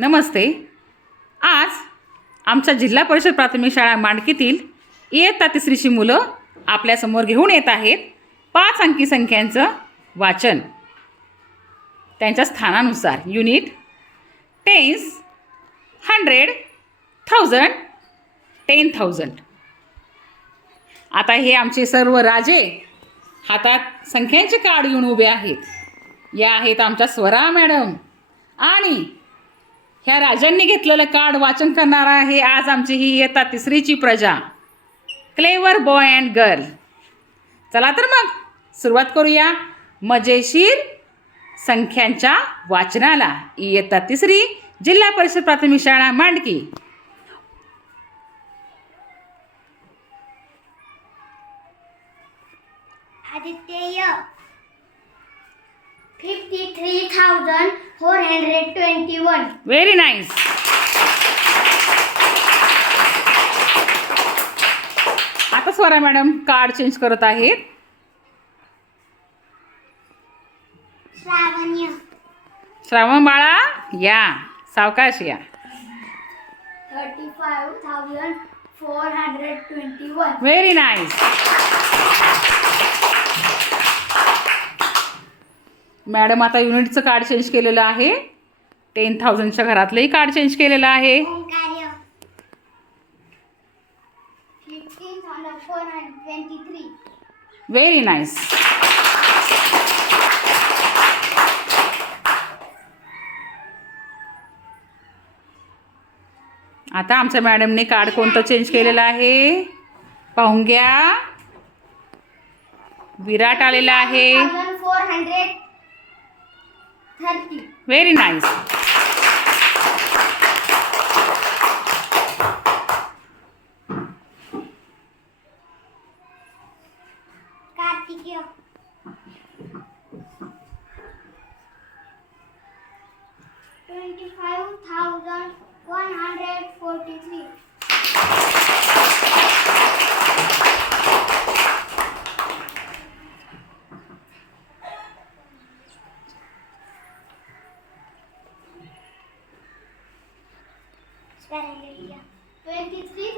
नमस्ते. आज आमच्या जिल्हा परिषद प्राथमिक शाळा मांडकीतील इयत्ता तिसरीची मुलं आपल्यासमोर घेऊन येत आहेत. पाच अंकी संख्यांचं वाचन. त्यांच्या स्थानानुसार unit tens hundred thousand ten thousand. आता हे आमचे सर्व राजे हातात संख्यांचे कार्ड घेऊन उभे आहेत. या आहेत आमच्या स्वरा मॅडम आणि ह्या राजांनी घेतलेलं कार्ड वाचन करणार आहे. आज आमची ही येतात तिसरीची प्रजा. क्लेवर बॉय अँड गर्ल चला तर मग सुरुवात करूया मजेशीर संख्यांच्या वाचनाला. इयत्ता तिसरी जिल्हा परिषद प्राथमिक शाळा Mandki. Aditya fifty three thousand four hundred twenty one very nice आता स्वरा मॅडम कार्ड चेंज करत आहेत. श्रावण्य. श्रावण बाळा या. सावकाश या. Thirty five thousand four hundred twenty one very nice madam आता युनिटचं कार्ड चेंज केलेलं आहे. टेन थाउजंडच्या घरातलंही कार्ड चेंज केलेलं आहे. व्हेरी नाईस आता आमच्या मॅडमने कार्ड कोणतं चेंज केलेलं आहे? पाहून घ्या. विराट आलेला आहे. Thousand four hundred thirty very nice Kartikeya twenty five thousand one hundred forty three twenty three